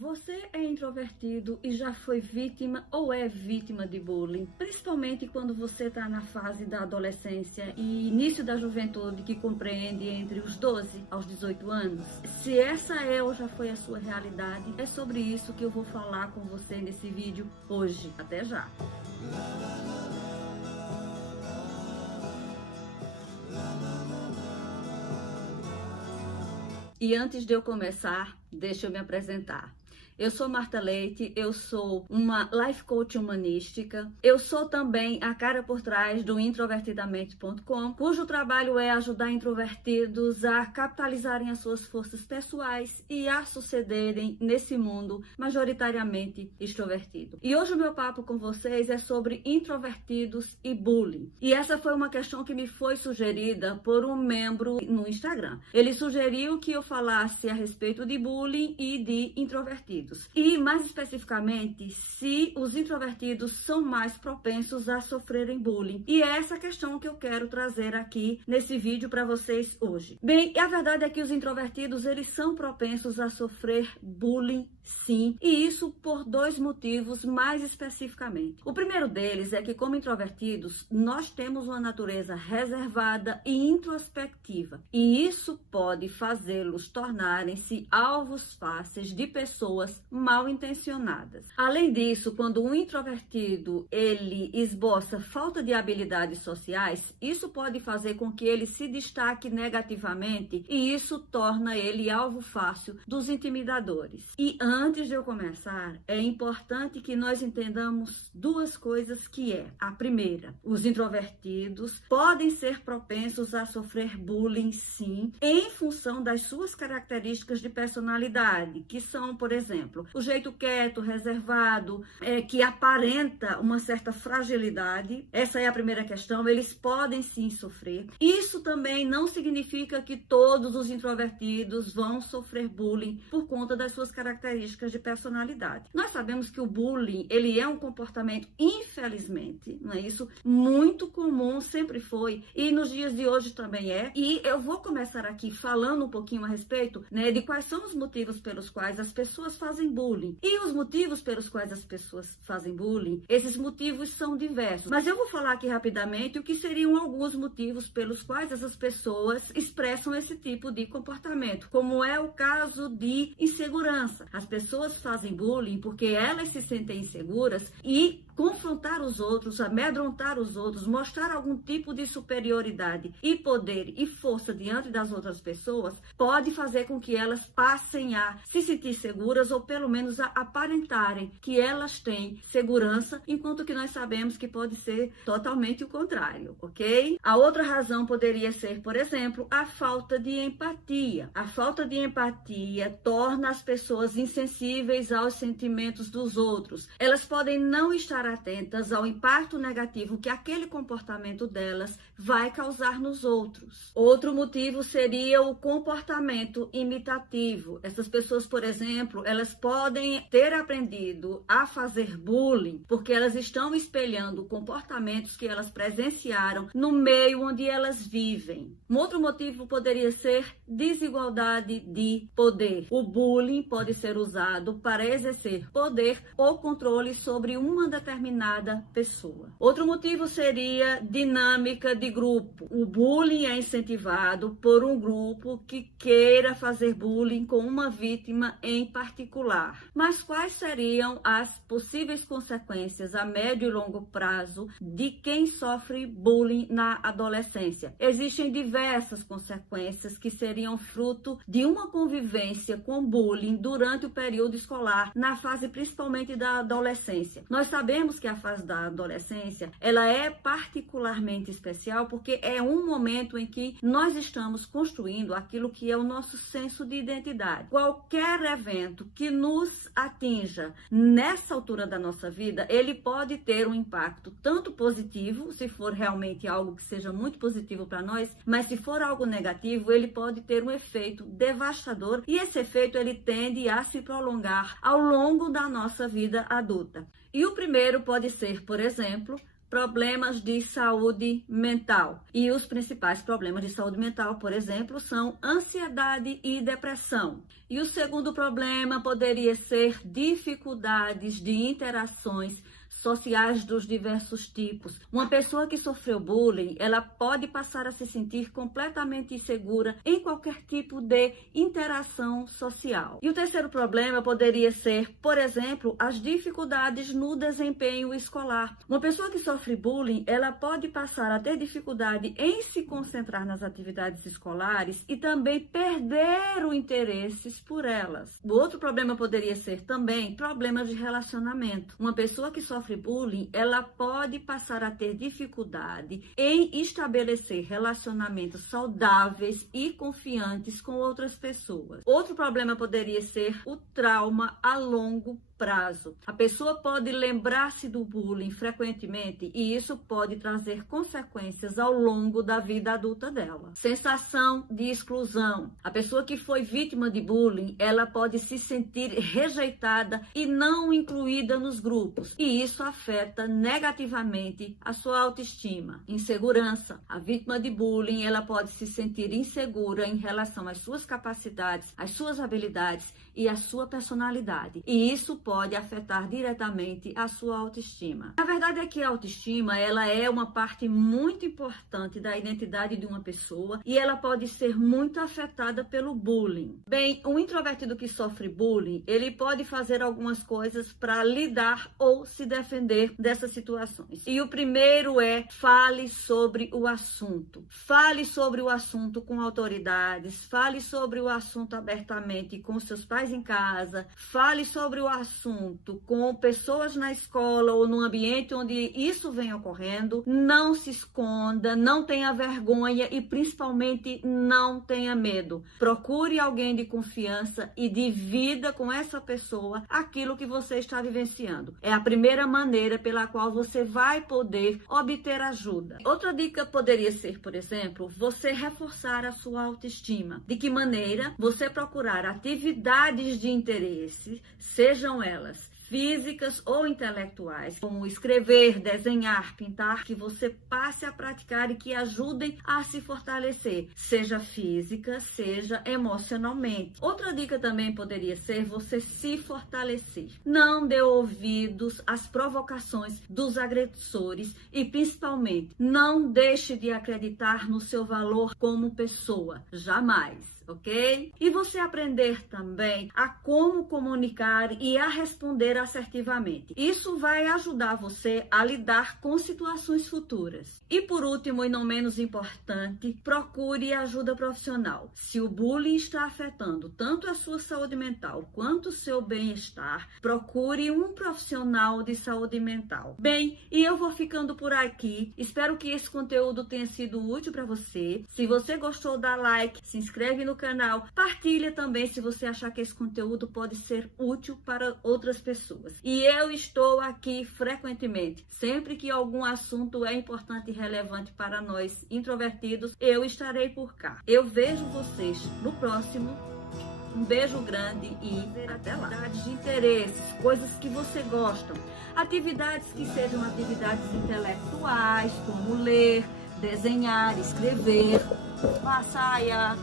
Você é introvertido e já foi vítima ou é vítima de bullying? Principalmente quando você está na fase da adolescência e início da juventude, que compreende entre os 12 aos 18 anos. Se essa é ou já foi a sua realidade, é sobre isso que eu vou falar com você nesse vídeo hoje. Até já! E antes de eu começar, deixa eu me apresentar. Eu sou Marta Leite, eu sou uma life coach humanística, eu sou também a cara por trás do introvertidamente.com, cujo trabalho é ajudar introvertidos a capitalizarem as suas forças pessoais e a sucederem nesse mundo majoritariamente extrovertido. E hoje o meu papo com vocês é sobre introvertidos e bullying. E essa foi uma questão que me foi sugerida por um membro no Instagram. Ele sugeriu que eu falasse a respeito de bullying e de introvertidos. E, mais especificamente, se os introvertidos são mais propensos a sofrerem bullying. E é essa questão que eu quero trazer aqui nesse vídeo para vocês hoje. Bem, a verdade é que os introvertidos, eles são propensos a sofrer bullying, sim. E isso por dois motivos mais especificamente. O primeiro deles é que, como introvertidos, nós temos uma natureza reservada e introspectiva. E isso pode fazê-los tornarem-se alvos fáceis de pessoas mal intencionadas. Além disso, quando um introvertido ele esboça falta de habilidades sociais, isso pode fazer com que ele se destaque negativamente e isso torna ele alvo fácil dos intimidadores. E antes de eu começar, é importante que nós entendamos duas coisas que é: a primeira, os introvertidos podem ser propensos a sofrer bullying, sim, em função das suas características de personalidade, que são, por exemplo, o jeito quieto, reservado, que aparenta uma certa fragilidade. Essa é a primeira questão. Eles podem sim sofrer. Isso também não significa que todos os introvertidos vão sofrer bullying por conta das suas características de personalidade. Nós sabemos que o bullying, ele é um comportamento, infelizmente, não é isso? Muito comum, sempre foi, e nos dias de hoje também é. E eu vou começar aqui falando um pouquinho a respeito, né, de quais são os motivos pelos quais as pessoas fazem bullying. E os motivos pelos quais as pessoas fazem bullying, esses motivos são diversos. Mas eu vou falar aqui rapidamente o que seriam alguns motivos pelos quais essas pessoas expressam esse tipo de comportamento, como é o caso de insegurança. As pessoas fazem bullying porque elas se sentem inseguras e confrontar os outros, amedrontar os outros, mostrar algum tipo de superioridade e poder e força diante das outras pessoas pode fazer com que elas passem a se sentir seguras ou pelo menos a aparentarem que elas têm segurança, enquanto que nós sabemos que pode ser totalmente o contrário, ok? A outra razão poderia ser, por exemplo, a falta de empatia. A falta de empatia torna as pessoas insensíveis aos sentimentos dos outros. Elas podem não estar atentas ao impacto negativo que aquele comportamento delas vai causar nos outros. Outro motivo seria o comportamento imitativo. Essas pessoas, por exemplo, elas podem ter aprendido a fazer bullying porque elas estão espelhando comportamentos que elas presenciaram no meio onde elas vivem. Um outro motivo poderia ser desigualdade de poder. O bullying pode ser usado para exercer poder ou controle sobre uma determinada pessoa. Outro motivo seria dinâmica de grupo. O bullying é incentivado por um grupo que queira fazer bullying com uma vítima em particular. Mas quais seriam as possíveis consequências a médio e longo prazo de quem sofre bullying na adolescência? Existem diversas consequências que seriam fruto de uma convivência com bullying durante o período escolar, na fase principalmente da adolescência. Nós sabemos que a fase da adolescência, ela é particularmente especial porque é um momento em que nós estamos construindo aquilo que é o nosso senso de identidade. Qualquer evento que nos atinja nessa altura da nossa vida, ele pode ter um impacto tanto positivo, se for realmente algo que seja muito positivo para nós, mas se for algo negativo, ele pode ter um efeito devastador e esse efeito ele tende a se prolongar ao longo da nossa vida adulta. E o primeiro pode ser, por exemplo, problemas de saúde mental. E os principais problemas de saúde mental, por exemplo, são ansiedade e depressão. E o segundo problema poderia ser dificuldades de interações sociais dos diversos tipos. Uma pessoa que sofreu bullying, ela pode passar a se sentir completamente insegura em qualquer tipo de interação social. E o terceiro problema poderia ser, por exemplo, as dificuldades no desempenho escolar. Uma pessoa que sofre bullying, ela pode passar a ter dificuldade em se concentrar nas atividades escolares e também perder o interesse por elas. O outro problema poderia ser também problemas de relacionamento. Uma pessoa que sofre bullying, ela pode passar a ter dificuldade em estabelecer relacionamentos saudáveis e confiantes com outras pessoas. Outro problema poderia ser o trauma a longo prazo. A pessoa pode lembrar-se do bullying frequentemente e isso pode trazer consequências ao longo da vida adulta dela. Sensação de exclusão. A pessoa que foi vítima de bullying, ela pode se sentir rejeitada e não incluída nos grupos, e isso afeta negativamente a sua autoestima. Insegurança. A vítima de bullying, ela pode se sentir insegura em relação às suas capacidades, às suas habilidades e à sua personalidade, e isso pode afetar diretamente a sua autoestima. A verdade é que a autoestima, ela é uma parte muito importante da identidade de uma pessoa e ela pode ser muito afetada pelo bullying. Bem, um introvertido que sofre bullying, ele pode fazer algumas coisas para lidar ou se defender dessas situações. E o primeiro é: fale sobre o assunto. Fale sobre o assunto com autoridades, fale sobre o assunto abertamente com seus pais em casa, fale sobre o assunto com pessoas na escola ou no ambiente onde isso vem ocorrendo. Não se esconda, não tenha vergonha e principalmente não tenha medo. Procure alguém de confiança e divida com essa pessoa aquilo que você está vivenciando. É a primeira maneira pela qual você vai poder obter ajuda. Outra dica poderia ser, por exemplo, você reforçar a sua autoestima. De que maneira? Você procurar atividades de interesse, sejam elas físicas ou intelectuais, como escrever, desenhar, pintar, que você passe a praticar e que ajudem a se fortalecer, seja física, seja emocionalmente. Outra dica também poderia ser você se fortalecer. Não dê ouvidos às provocações dos agressores e, principalmente, não deixe de acreditar no seu valor como pessoa. Jamais. Ok? E você aprender também a como comunicar e a responder assertivamente. Isso vai ajudar você a lidar com situações futuras. E por último, e não menos importante, procure ajuda profissional. Se o bullying está afetando tanto a sua saúde mental quanto o seu bem-estar, procure um profissional de saúde mental. Bem, e eu vou ficando por aqui. Espero que esse conteúdo tenha sido útil para você. Se você gostou, dá like, se inscreve no canal, partilha também se você achar que esse conteúdo pode ser útil para outras pessoas. E eu estou aqui frequentemente. Sempre que algum assunto é importante e relevante para nós introvertidos, eu estarei por cá. Eu vejo vocês no próximo. Um beijo grande e até lá. Atividades de interesses, coisas que você gosta. Atividades que sejam atividades intelectuais, como ler, desenhar, escrever. Saia.